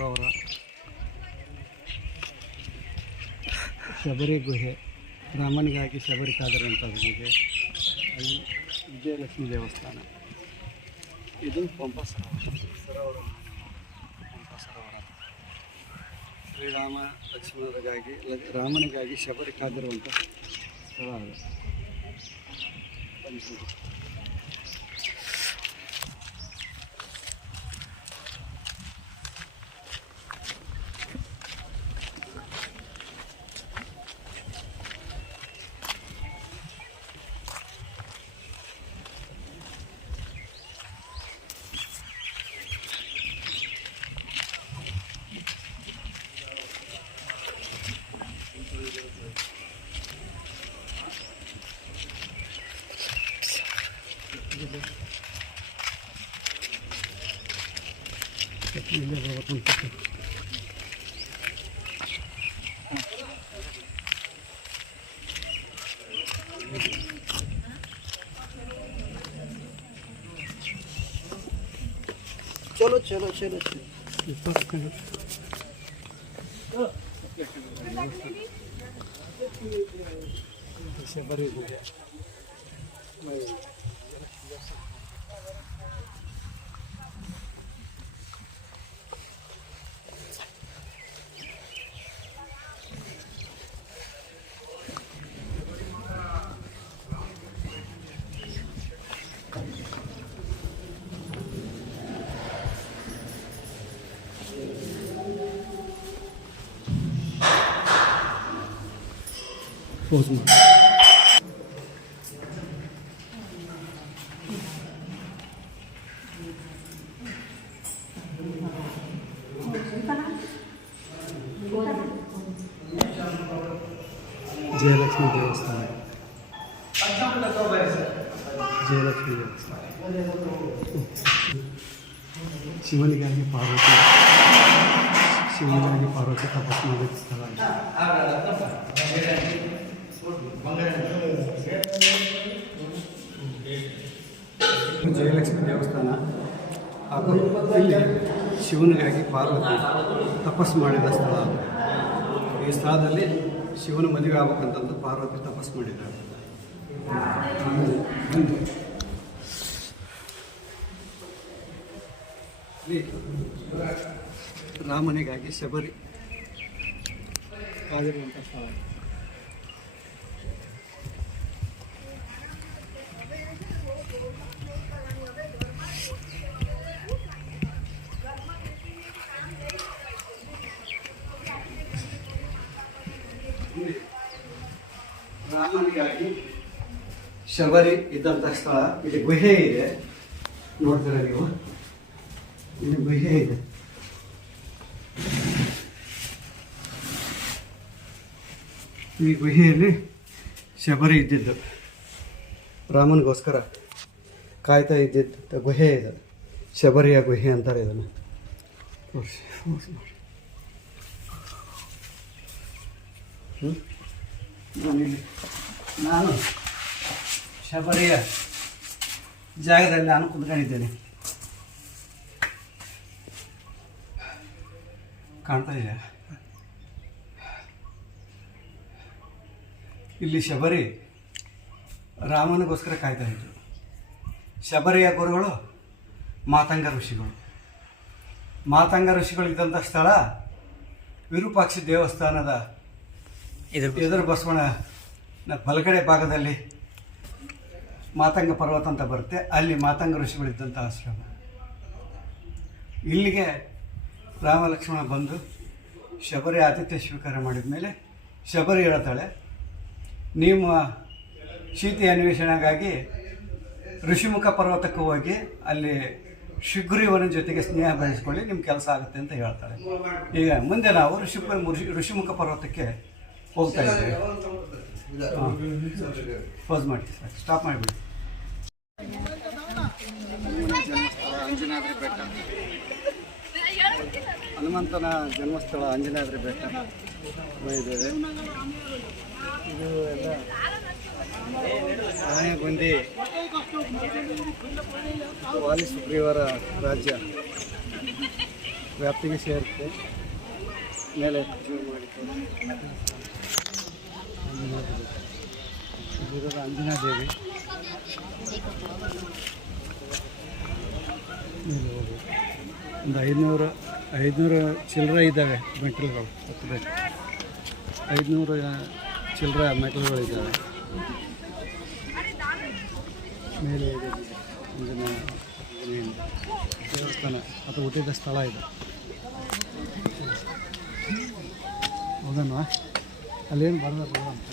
ಅವರ ಶಬರಿ ಗುಹೆ ರಾಮನಿಗಾಗಿ ಶಬರಿ ಕಾದರಂತ ಗುಹೆ ಅಲ್ಲಿ ವಿಜಯಲಕ್ಷ್ಮಿ ದೇವಸ್ಥಾನ. ಇದು ಪಂಪ ಸರೋವರ ಸರೋವರ ಶ್ರೀರಾಮ ಲಕ್ಷ್ಮಣರಿಗಾಗಿ ಲ- ರಾಮನಿಗಾಗಿ ಶಬರಿ ಕಾದಿರುವಂಥ ಸ್ಥಳ ಅದು. चलो चलो चलो चलो बड़े हो गया ಚಲೋ ಚಲೋ ಇಪ್ಪತ್ತು ಶಬರಿ ಗುಹೆ ಪೋಸ್ ಮಾಡಿ ಜಯಲಕ್ಷ್ಮಿ ದೇವಸ್ಥಾನ ಜಯಲಕ್ಷ್ಮಿ ದೇವಸ್ಥಾನ ಶಿವನಿಗಾಗಿ ಪಾರ್ವತಿ ಶಿವನಿಗಾಗಿ ಪಾರ್ವತಿ ತಪಸ್ಸು ಮಾಡಿದ ಸ್ಥಳ ಇದು. ಜಯಲಕ್ಷ್ಮಿ ದೇವಸ್ಥಾನ ಹಾಗೂ ಇಲ್ಲಿ ಶಿವನಿಗಾಗಿ ಪಾರ್ವತಿ ತಪಸ್ಸು ಮಾಡಿದ ಸ್ಥಳ. ಈ ಸ್ಥಳದಲ್ಲಿ ಶಿವನ ಮದುವೆ ಆಗ್ಬೇಕಂತಂದು ಪಾರ್ವತಿ ತಪಸ್ಸು ಮಾಡಿದ್ದಾರೆ. ರಾಮನಿಗಾಗಿ ಶಬರಿ ಆಗಿರುವಂಥ ಸ್ಥಳ. ರಾಮನಿಗಾಗಿ ಶಬರಿ ಇದ್ದಂಥ ಸ್ಥಳ, ಇಲ್ಲಿ ಗುಹೆ ಇದೆ. ನೋಡ್ತೀರ ನೀವು? ಇಲ್ಲಿ ಗುಹೆ ಇದೆ. ಈ ಗುಹೆಯಲ್ಲಿ ಶಬರಿ ಇದ್ದಿದ್ದು. ರಾಮನಿಗೋಸ್ಕರ ಕಾಯ್ತಾ ಇದ್ದಿದ್ದ ಗುಹೆ ಇದೆ. ಶಬರಿಯ ಗುಹೆ ಅಂತಾರೆ ಇದನ್ನು. ಹ್ಞೂ? ನಾನಿಲ್ಲಿ ನಾನು ಶಬರಿಯ ಜಾಗದಲ್ಲಿ ನಾನು ಕುತ್ಕೊಂಡಿದ್ದೇನೆ. ಕಾಣ್ತಾ ಇದೆಯಾ ಇಲ್ಲಿ ಶಬರಿ ರಾಮನಿಗೋಸ್ಕರ ಕಾಯ್ತಾ ಇದ್ರು. ಶಬರಿಯ ಗುರುಗಳು ಮಾತಂಗ ಋಷಿಗಳು. ಮಾತಂಗ ಋಷಿಗಳು ಇದ್ದಂಥ ಸ್ಥಳ ವಿರೂಪಾಕ್ಷಿ ದೇವಸ್ಥಾನದ ಎದುರು ಬಸವಣ್ಣನ ಬಲಗಡೆ ಭಾಗದಲ್ಲಿ ಮಾತಂಗ ಪರ್ವತ ಅಂತ ಬರುತ್ತೆ. ಅಲ್ಲಿ ಮಾತಂಗ ಋಷಿಗಳಿದ್ದಂಥ ಆಶ್ರಮ. ಇಲ್ಲಿಗೆ ರಾಮ ಲಕ್ಷ್ಮಣ ಬಂದು ಶಬರಿ ಆತಿಥ್ಯ ಸ್ವೀಕಾರ ಮಾಡಿದ ಮೇಲೆ ಶಬರಿ ಹೇಳ್ತಾಳೆ, ನಿಮ್ಮ ಶೀತಿ ಅನ್ವೇಷಣೆಗಾಗಿ ಋಷಿಮುಖ ಪರ್ವತಕ್ಕೆ ಹೋಗಿ ಅಲ್ಲಿ ಶುಗ್ರೀವನ ಜೊತೆಗೆ ಸ್ನೇಹ ಬೆಳೆಸ್ಕೊಳ್ಳಿ ನಿಮ್ಮ ಕೆಲಸ ಆಗುತ್ತೆ ಅಂತ ಹೇಳ್ತಾಳೆ. ಈಗ ಮುಂದೆ ನಾವು ಋಷಿ ಋಷಿಮುಖ ಪರ್ವತಕ್ಕೆ ಹೋಗ್ತಾ ಇದ್ದೇವೆ. ಪೋಸ್ ಮಾಡಿ ಸ್ಟಾಪ್ ಮಾಡಿಬಿಡಿ. ಅಂಜನಾದ್ರಿ ಬೆಟ್ಟ ಹನುಮಂತನ ಜನ್ಮಸ್ಥಳ ಅಂಜನಾದ್ರಿ ಬೆಟ್ಟ. ಇದ್ದೇವೆ ಇದು ಎಲ್ಲ ಆನೆಗೊಂದಿ, ವಾಲಿ ಸುಗ್ರೀವರ ರಾಜ್ಯ ವ್ಯಾಪ್ತಿಗೆ ಸೇರುತ್ತೆ ಮೇಲೆ ಮಾಡಿಕೊಂಡು ಮಾಡಿ ಅಂಜನಾ ದೇವಿ ಒಂದು ಐದುನೂರು ಐದುನೂರು ಚಿಲ್ಲರೆ ಇದ್ದಾವೆ ಮೆಟ್ಲುಗಳು ಹತ್ತಬೇಕು ಐದುನೂರು ಚಿಲ್ಲರೆ ಮೆಟ್ಲ್ಗಳಿದ್ದಾವೆ ಮೇಲೆ ದೇವಸ್ಥಾನ ಅಥವಾ ಹುಟ್ಟಿದ ಸ್ಥಳ ಇದೆ. ಹೌದಲ್ವಾ ಅಲ್ಲೇನು ಬರ್ದಾರ ಅಂತ